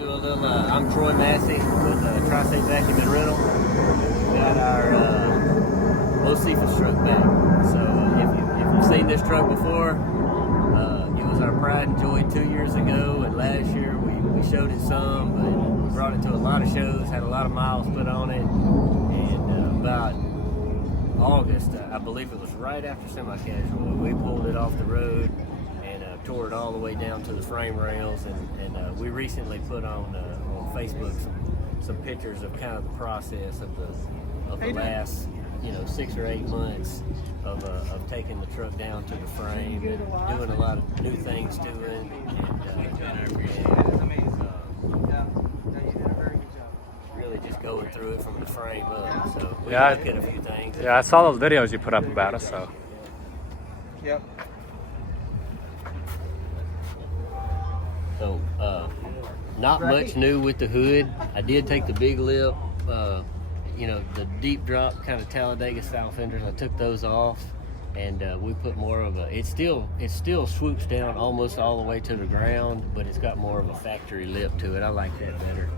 do a little, I'm Troy Massey with Tri-State Vacuum and Rental. We got our Bocephus truck back. So if you've seen this truck before, it was our pride and joy 2 years ago, and last year we showed it some, but we brought it to a lot of shows, had a lot of miles put on it, and about August, I believe it was right after semi-casual, we pulled it off the road and tore it all the way down to the frame rails, and we recently put on Facebook some pictures of kind of the process of the last 6 or 8 months of taking the truck down to the frame and doing a lot of new things to it, really just going through it from the frame up. So we look at a few things. Yeah, I saw those videos you put up about it. So. Yep. So, not much new with the hood. I did take the big lip, the deep drop kind of Talladega style fenders. I took those off, and we put more of it still swoops down almost all the way to the ground, but it's got more of a factory lip to it. I like that better.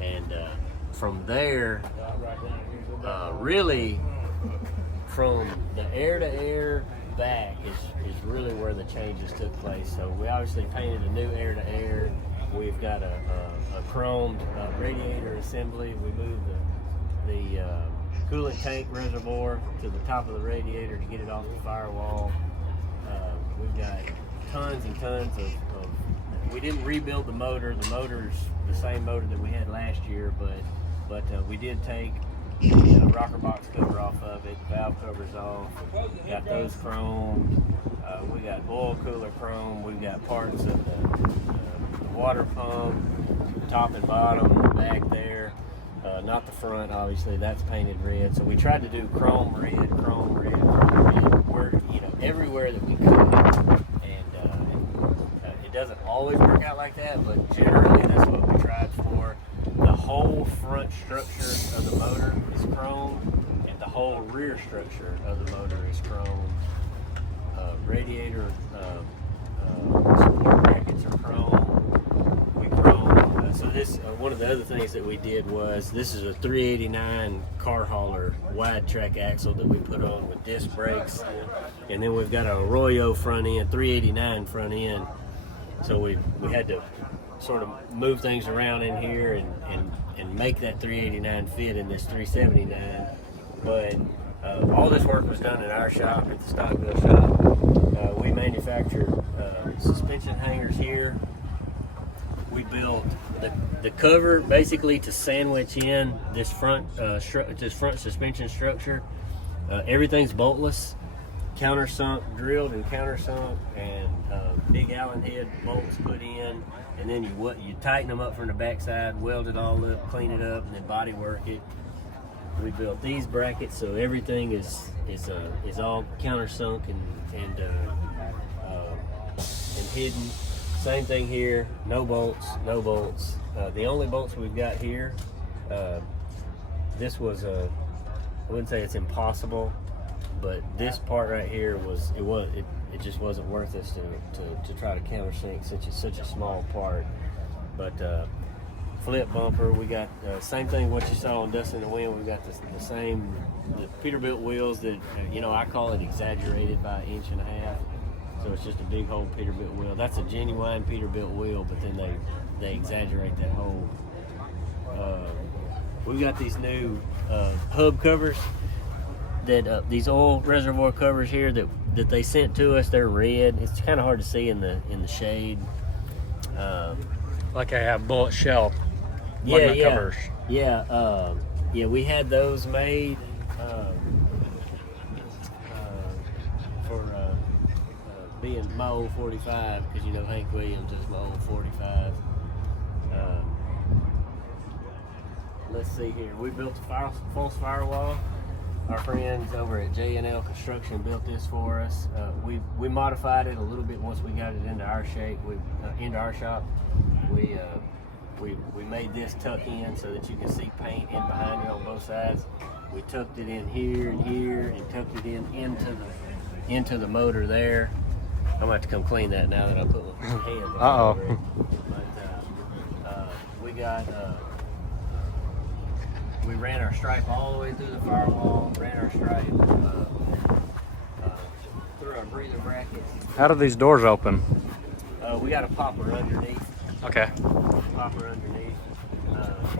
And from there, really, from the air-to-air back is really where the changes took place. So we obviously painted a new air-to-air. We've got a chromed radiator assembly. We moved the coolant tank reservoir to the top of the radiator to get it off the firewall. We've got tons and tons of we didn't rebuild the motor. The motor's the same motor that we had last year, but we did take the rocker box cover off of it, valve covers off, got those chromed. We got oil cooler chrome. We've got parts of the water pump, top and bottom, the back there. Not the front, obviously, that's painted red. So we tried to do chrome red, everywhere that we could. And it doesn't always work out like that, but generally that's what we tried for. The whole front structure of the motor is chrome, and the whole rear structure of the motor is chrome. Radiator support brackets are chrome. We chrome. So this one of the other things that we did was, this is a 389 car hauler wide track axle that we put on with disc brakes, and then we've got a Arroyo front end, 389 front end. So we had to sort of move things around in here and make that 389 fit in this 379. But all this work was done in our shop, at the Stockville shop. We manufactured suspension hangers here. We built the cover basically to sandwich in this front suspension structure. Everything's boltless, countersunk, drilled and countersunk, and big Allen head bolts put in, and then you tighten them up from the backside, weld it all up, clean it up, and then body work it. We built these brackets so everything is all countersunk and hidden. Same thing here, no bolts. The only bolts we've got here, this was I wouldn't say it's impossible, but this part right here it just wasn't worth us to try to countersink since it's such a small part. But flip bumper, we got same thing what you saw on Dust in the Wind. We've got the same Peterbilt wheels that I call it exaggerated by 1.5 inches. So it's just a big hole Peterbilt wheel. That's a genuine Peterbilt wheel, but then they exaggerate that hole. We've got these new hub covers that these oil reservoir covers here that they sent to us. They're red. It's kind of hard to see in the shade. Like I have bullet shell covers. Yeah. We had those made for being my old 45, because Hank Williams is my old 45. Let's see here. We built a false firewall. Our friends over at J&L Construction built this for us. We modified it a little bit once we got it into our shape. Into our shop. We made this tuck in so that you can see paint in behind it on both sides. We tucked it in here and here, and tucked it into the motor there. I'm gonna have to come clean that now that I put my hand over it. we ran our stripe all the way through the firewall, ran our stripe through our breather brackets. How do these doors open? We got a popper underneath. Okay. Popper underneath.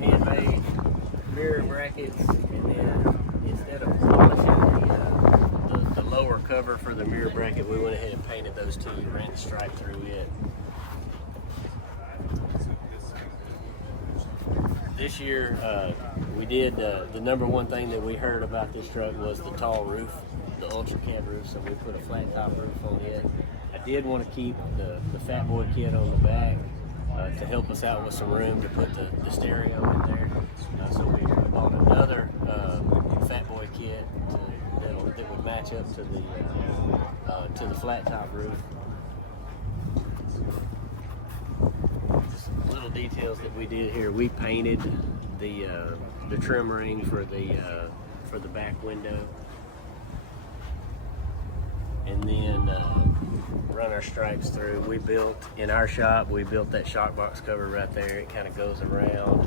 Handmade mirror brackets, and then instead of polishing the lower cover for the mirror bracket, we went ahead and painted those two and ran the stripe through it. This year, we did the number one thing that we heard about this truck was the tall roof, the ultra cab roof. So we put a flat top roof on it. I did want to keep the Fat Boy kit on the back to help us out with some room to put the stereo in there. So we bought another Fat Boy kit that would match up to the flat top roof. Little details that we did here. We painted the trim ring for the back window, and then run our stripes through. We built in our shop. We built that shock box cover right there. It kind of goes around,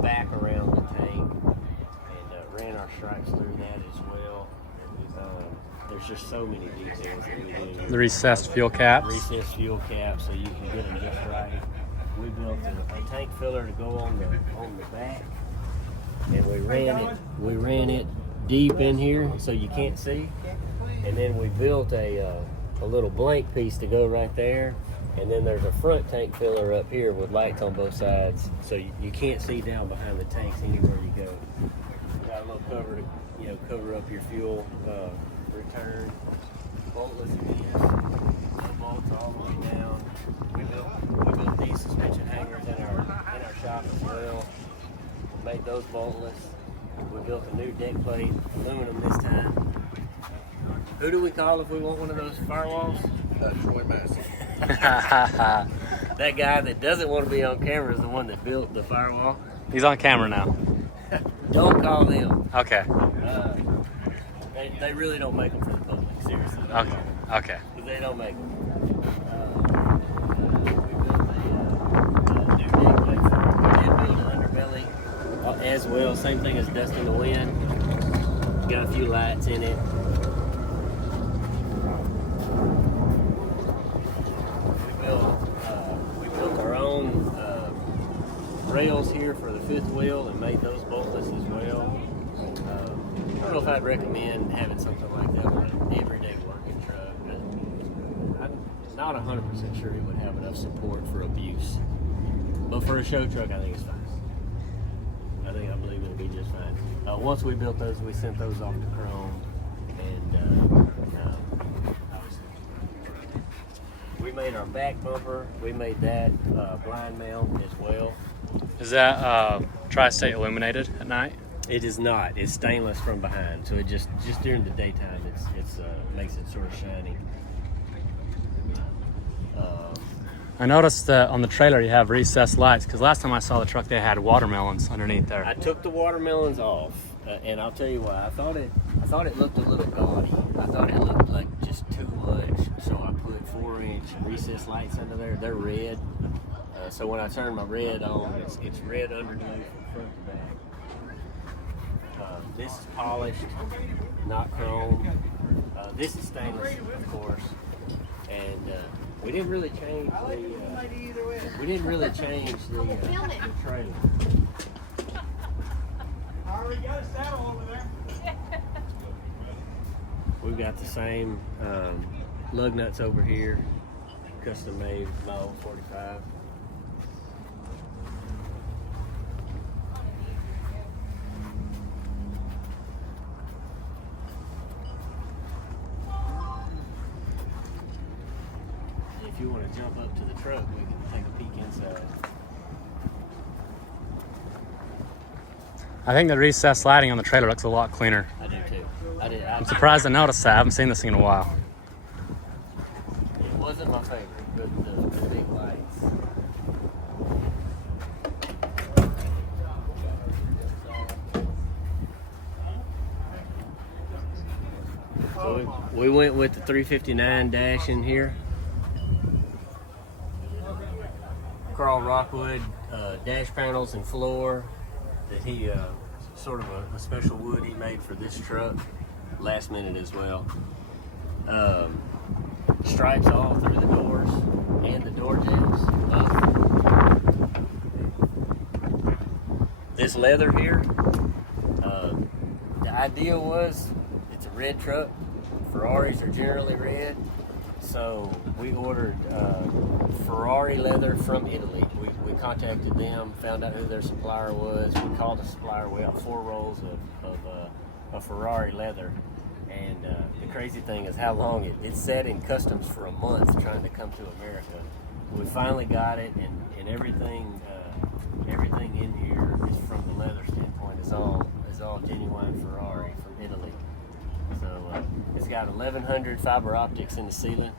back around the tank, and ran our stripes through that as well. There's just so many details that we do. The recessed fuel caps. Recessed fuel caps, so you can get them just right. We built a tank filler to go on the back, and we ran it deep in here so you can't see. And then we built a little blank piece to go right there. And then there's a front tank filler up here with lights on both sides, so you can't see down behind the tanks anywhere you go. We got a little cover to cover up your fuel return. Boltless again. No bolts all the way down. We built these suspension hangers in our shop as well. Made those boltless. We built a new deck plate, aluminum this time. Who do we call if we want one of those firewalls? Troy Massey. That guy that doesn't want to be on camera is the one that built the firewall. He's on camera now. Don't call them. Okay. They really don't make them for the public, seriously. Okay. Okay. But they don't make them. We built a new deck plate for it. We did build an underbelly as well. Same thing as Dust in the Wind. Got a few lights in it. We built our own rails here for the fifth wheel and made those boltless as well. I don't know if I'd recommend having something like that on an everyday working truck, but I'm not 100% sure it would have enough support for abuse. But for a show truck, I think it's fine. I believe it'll be just fine. Once we built those, we sent those off to Chrome, and we made our back bumper. We made that blind mount as well. Is that tri-state illuminated at night? It is not. It's stainless from behind, so it just during the daytime, it's makes it sort of shiny. I noticed that on the trailer you have recessed lights, because last time I saw the truck they had watermelons underneath there. I took the watermelons off, and I'll tell you why. I thought it looked a little gaudy. I thought it looked like just too much, so I put 4-inch recessed lights under there. They're red, so when I turn my red on, it's red underneath, front to back. This is polished, not chrome. This is stainless, of course, and we didn't really change the trailer. We've got the same lug nuts over here, custom made by old 45. If you want to jump up to the truck, we can take a peek inside. I think the recessed lighting on the trailer looks a lot cleaner. I do too. I'm surprised I noticed that. I haven't seen this thing in a while. It wasn't my favorite, but the big lights. So we went with the 359 dash in here. overall rockwood dash panels and floor that he sort of a special wood he made for this truck last minute as well. Stripes all through the doors and the door jambs. This leather here, the idea was it's a red truck. Ferraris are generally red, so we ordered Ferrari leather from Italy. We contacted them, found out who their supplier was. We called the supplier. We got 4 rolls of Ferrari leather. And the crazy thing is how long it sat in customs for a month trying to come to America. We finally got it, and everything in here is from the leather standpoint is all genuine Ferrari from Italy. So it's got 1,100 fiber optics in the ceiling.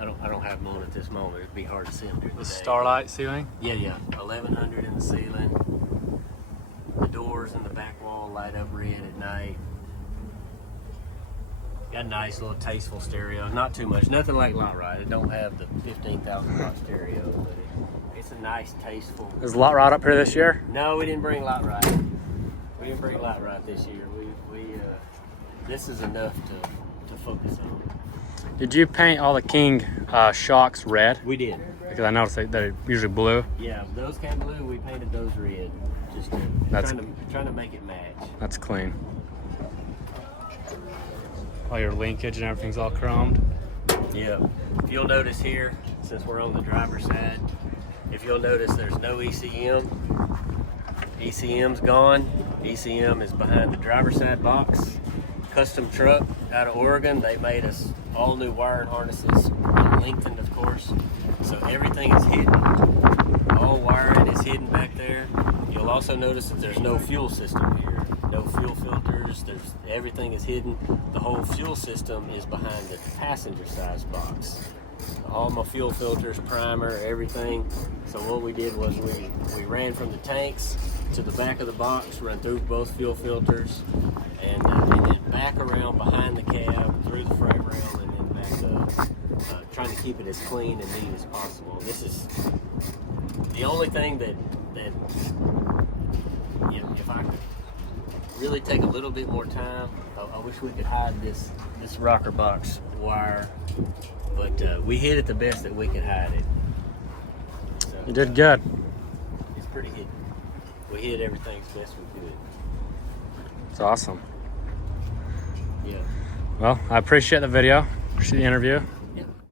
I don't have them on at this moment. It'd be hard to see them during the day. Starlight ceiling? Yeah, 1,100 in the ceiling. The doors and the back wall light up red at night. Got a nice little tasteful stereo. Not too much. Nothing like Lot Ride. It don't have the 15,000 watt stereo, but it's a nice, tasteful. Is Lot Ride up here this year? No, we didn't bring Lot Ride. We didn't bring Lot Ride this year. This is enough to focus on. Did you paint all the King shocks red? We did. Because I noticed they're usually blue. Yeah, those came blue. We painted those red. Just trying to make it match. That's clean. All your linkage and everything's all chromed. Yeah. If you'll notice here, since we're on the driver's side, if you'll notice there's no ECM. ECM's gone. ECM is behind the driver's side box. Custom truck out of Oregon. They made us all new wiring harnesses, lengthened of course. So everything is hidden. All wiring is hidden back there. You'll also notice that there's no fuel system here. No fuel filters. Everything is hidden. The whole fuel system is behind the passenger side box. All my fuel filters, primer, everything. So what we did was we ran from the tanks to the back of the box, run through both fuel filters, and then back around behind the cab, through the freight rail, and then back up, trying to keep it as clean and neat as possible. This is the only thing that you know, if I could really take a little bit more time, I wish we could hide this rocker box wire, but we hid it the best that we could hide it. So, You did good. it's pretty hidden. We hid everything as best we could. It's awesome. Yeah. Well, I appreciate the video. Appreciate the interview.